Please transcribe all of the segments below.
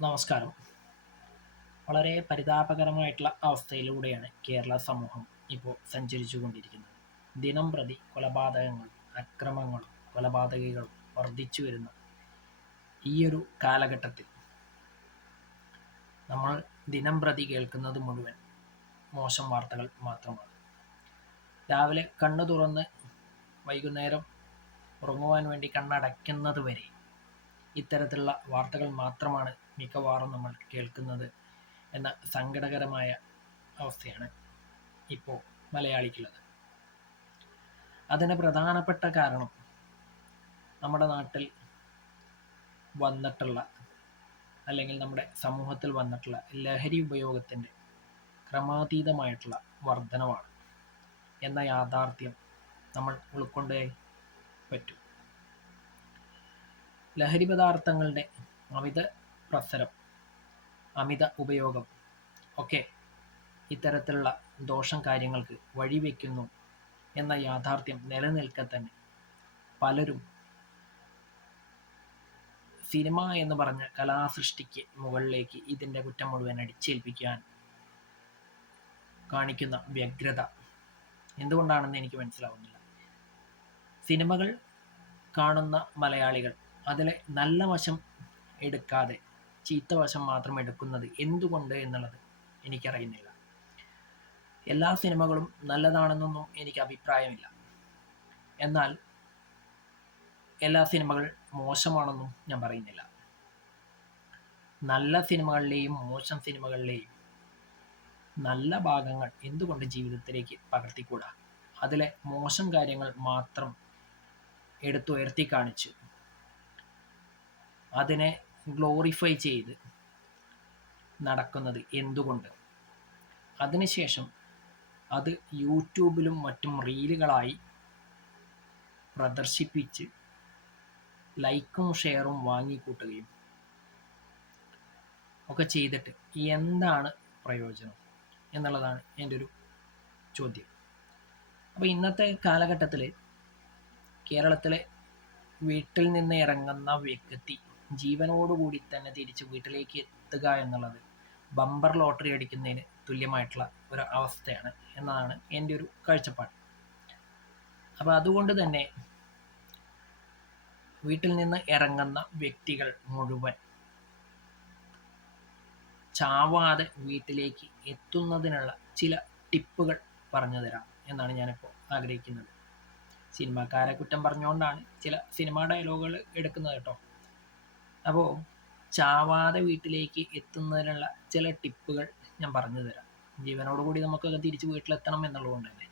നമസ്കാരം. വളരെ പരിതാപകരമായിട്ടുള്ള അവസ്ഥയിലൂടെയാണ് കേരള സമൂഹം ഇപ്പോൾ സഞ്ചരിച്ചു കൊണ്ടിരിക്കുന്നത് ദിനം പ്രതി കൊലപാതകങ്ങളും അക്രമങ്ങളും കൊലപാതകികളും വർദ്ധിച്ചു വരുന്ന ഈയൊരു കാലഘട്ടത്തിൽ നമ്മൾ ദിനം പ്രതി കേൾക്കുന്നത് മുഴുവൻ മോശം വാർത്തകൾ മാത്രമാണ്. രാവിലെ കണ്ണു തുറന്ന് വൈകുന്നേരം ഉറങ്ങുവാൻ വേണ്ടി കണ്ണടയ്ക്കുന്നത് വരെ ഇത്തരത്തിലുള്ള വാർത്തകൾ മാത്രമാണ് മിക്കവാറും നമ്മൾ കേൾക്കുന്നത് എന്ന സങ്കടകരമായ അവസ്ഥയാണ് ഇപ്പോൾ മലയാളിക്കുള്ളത്. അതിന് പ്രധാനപ്പെട്ട കാരണം നമ്മുടെ നാട്ടിൽ വന്നിട്ടുള്ള അല്ലെങ്കിൽ നമ്മുടെ സമൂഹത്തിൽ വന്നിട്ടുള്ള ലഹരി ഉപയോഗത്തിന്റെ ക്രമാതീതമായിട്ടുള്ള വർധനവാണ് എന്ന യാഥാർത്ഥ്യം നമ്മൾ ഉൾക്കൊണ്ടേ പറ്റൂ. ലഹരി പദാർത്ഥങ്ങളുടെ അമിത പ്രസരം അമിത ഉപയോഗം ഒക്കെ ഇത്തരത്തിലുള്ള ദോഷം കാര്യങ്ങൾക്ക് വഴിവെക്കുന്നു എന്ന യാഥാർത്ഥ്യം നിലനിൽക്കെ തന്നെ പലരും സിനിമ എന്ന് പറഞ്ഞ കലാസൃഷ്ടിക്ക് മുകളിലേക്ക് ഇതിന്റെ കുറ്റം മുഴുവൻ അടിച്ചേൽപ്പിക്കാൻ കാണിക്കുന്ന വ്യഗ്രത എന്തുകൊണ്ടാണെന്ന് എനിക്ക് മനസ്സിലാവുന്നില്ല. സിനിമകൾ കാണുന്ന മലയാളികൾ അതിലെ നല്ല വശം എടുക്കാതെ ചീത്ത വശം മാത്രം എടുക്കുന്നത് എന്തുകൊണ്ട് എന്നുള്ളത് എനിക്കറിയുന്നില്ല. എല്ലാ സിനിമകളും നല്ലതാണെന്നൊന്നും എനിക്ക് അഭിപ്രായമില്ല. എന്നാൽ എല്ലാ സിനിമകൾ മോശമാണെന്നും ഞാൻ പറയുന്നില്ല. നല്ല സിനിമകളിലെയും മോശം സിനിമകളിലെയും നല്ല ഭാഗങ്ങൾ എന്തുകൊണ്ട് ജീവിതത്തിലേക്ക് പകർത്തിക്കൂടാ? അതിലെ മോശം കാര്യങ്ങൾ മാത്രം എടുത്തുയർത്തി കാണിച്ച് അതിനെ ഗ്ലോറിഫൈ ചെയ്ത് നടക്കുന്നത് എന്തുകൊണ്ട്? അതിനുശേഷം അത് യൂട്യൂബിലും മറ്റും റീലുകളായി പ്രദർശിപ്പിച്ച് ലൈക്കും ഷെയറും വാങ്ങിക്കൂട്ടുകയും ഒക്കെ ചെയ്തിട്ട് എന്താണ് പ്രയോജനം എന്നുള്ളതാണ് എന്റെ ഒരു ചോദ്യം. അപ്പോൾ ഇന്നത്തെ കാലഘട്ടത്തിൽ കേരളത്തിലെ വീട്ടിൽ നിന്ന് ഇറങ്ങുന്ന വ്യക്തി ജീവനോടുകൂടി തന്നെ തിരിച്ച് വീട്ടിലേക്ക് എത്തുക എന്നുള്ളത് ബമ്പർ ലോട്ടറി അടിക്കുന്നതിന് തുല്യമായിട്ടുള്ള ഒരു അവസ്ഥയാണ് എന്നതാണ് എന്റെ ഒരു കാഴ്ചപ്പാട്. അപ്പോൾ അതുകൊണ്ട് തന്നെ വീട്ടിൽ നിന്ന് ഇറങ്ങുന്ന വ്യക്തികൾ മുഴുവൻ ചാവാതെ വീട്ടിലേക്ക് എത്തുന്നതിനുള്ള ചില ടിപ്പുകൾ പറഞ്ഞു തരാം എന്നാണ് ഞാനിപ്പോൾ ആഗ്രഹിക്കുന്നത്. സിനിമാക്കാരെ കുറ്റം പറഞ്ഞുകൊണ്ടാണ് ചില സിനിമാ ഡയലോഗുകൾ എടുക്കുന്നത് കേട്ടോ. അപ്പോൾ ചാവാതെ വീട്ടിലേക്ക് എത്തുന്നതിനുള്ള ചില ടിപ്പുകൾ ഞാൻ പറഞ്ഞു തരാം. ജീവനോടുകൂടി നമുക്കൊക്കെ തിരിച്ച് വീട്ടിലെത്തണം എന്നുള്ളതുകൊണ്ട് തന്നെ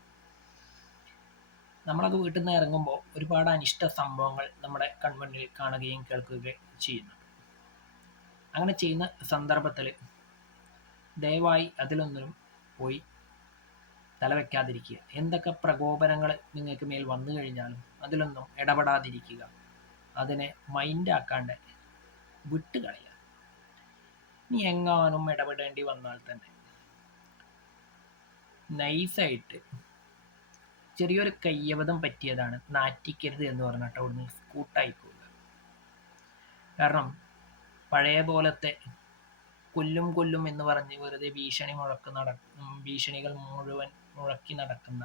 നമ്മളൊക്കെ വീട്ടിൽ നിന്ന് ഇറങ്ങുമ്പോൾ ഒരുപാട് അനിഷ്ട സംഭവങ്ങൾ നമ്മുടെ കൺമുന്നിൽ കാണുകയും കേൾക്കുകയും ചെയ്യുന്നു അങ്ങനെ ചെയ്യുന്ന സന്ദർഭത്തിൽ ദയവായി അതിലൊന്നിനും പോയി തലവെക്കാതിരിക്കുക എന്തൊക്കെ പ്രകോപനങ്ങൾ നിങ്ങൾക്ക് മേൽ വന്നു കഴിഞ്ഞാലും അതിലൊന്നും ഇടപെടാതിരിക്കുക. അതിനെ മൈൻഡാക്കാണ്ട് വിട്ടുകളയുക നീ എങ്ങാനും ഇടപെടേണ്ടി വന്നാൽ തന്നെ നൈസായിട്ട് ചെറിയൊരു കയ്യബദ്ധം പറ്റിയതാണ് നാറ്റിക്കരുത് എന്ന് പറഞ്ഞിട്ട് അവിടുന്ന് സ്കൂട്ടായിപ്പോവുക കാരണം പഴയ പോലത്തെ കൊല്ലും കൊല്ലും എന്ന് പറഞ്ഞ് വെറുതെ ഭീഷണി മുഴക്ക് നട ഭീഷണികൾ മുഴുവൻ മുഴക്കി നടക്കുന്ന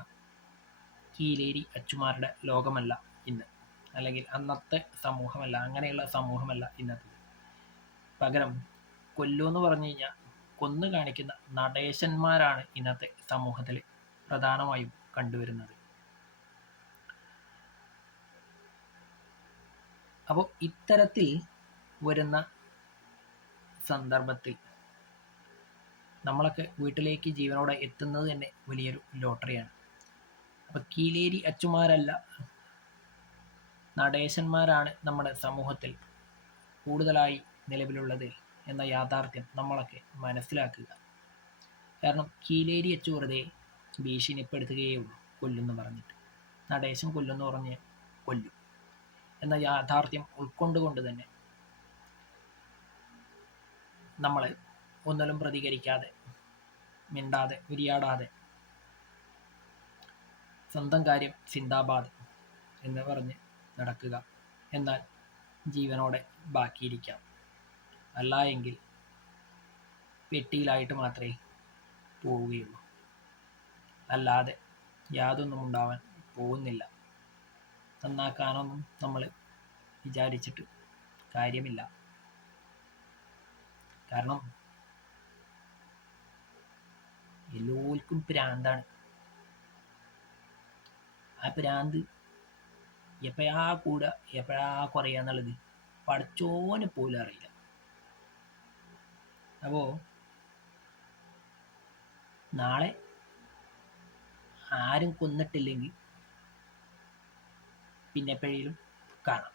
കീലേരി അച്ചുമാരുടെ ലോകമല്ല ഇന്ന്. അല്ലെങ്കിൽ അന്നത്തെ സമൂഹമല്ല അങ്ങനെയുള്ള സമൂഹമല്ല ഇന്നത്തെ പകരം കൊല്ലു എന്ന് പറഞ്ഞു കഴിഞ്ഞാൽ കൊന്നു കാണിക്കുന്ന നടേശന്മാരാണ് ഇന്നത്തെ സമൂഹത്തിൽ പ്രധാനമായും കണ്ടുവരുന്നത്. അപ്പോൾ ഇത്തരത്തിൽ വരുന്ന സന്ദർഭത്തിൽ നമ്മളൊക്കെ വീട്ടിലേക്ക് ജീവനോടെ എത്തുന്നത് തന്നെ വലിയൊരു ലോട്ടറിയാണ്. അപ്പോൾ കീലേരി അച്ചുമാരല്ല നടേശന്മാരാണ് നമ്മുടെ സമൂഹത്തിൽ കൂടുതലായി നിലവിലുള്ളത് എന്ന യാഥാർത്ഥ്യം നമ്മളൊക്കെ മനസ്സിലാക്കുക. കാരണം കീലേരി അച്ചു വെറുതെ ഭീഷണിപ്പെടുത്തുകയേ ഉള്ളൂ കൊല്ലുന്നു പറഞ്ഞിട്ട്. നടേശം കൊല്ലുന്ന് പറഞ്ഞ് കൊല്ലും. എന്ന യാഥാർത്ഥ്യം ഉൾക്കൊണ്ടുകൊണ്ട് തന്നെ നമ്മൾ ഒന്നിലും പ്രതികരിക്കാതെ മിണ്ടാതെ ഉരിയാടാതെ സ്വന്തം കാര്യം സിന്ദാബാദ് എന്ന് പറഞ്ഞ് നടക്കുക. എന്നാൽ ജീവനോടെ ബാക്കിയിരിക്കാം. അല്ല എങ്കിൽ പെട്ടിയിലായിട്ട് മാത്രമേ പോവുകയുള്ളൂ. അല്ലാതെ യാതൊന്നും ഉണ്ടാവാൻ പോകുന്നില്ല. നന്നാക്കാനൊന്നും നമ്മൾ വിചാരിച്ചിട്ട് കാര്യമില്ല. കാരണം എല്ലാവർക്കും പ്രാന്താണ്. ആ പ്രാന്ത് എപ്പോഴാ കൂടുക എപ്പോഴാ കുറയാന്നുള്ളത് പഠിച്ചോനെ പോലും അറിയില്ല. അപ്പോൾ നാളെ ആരും കൊന്നിട്ടില്ലെങ്കിൽ പിന്നെ എപ്പോഴേലും കാണാം.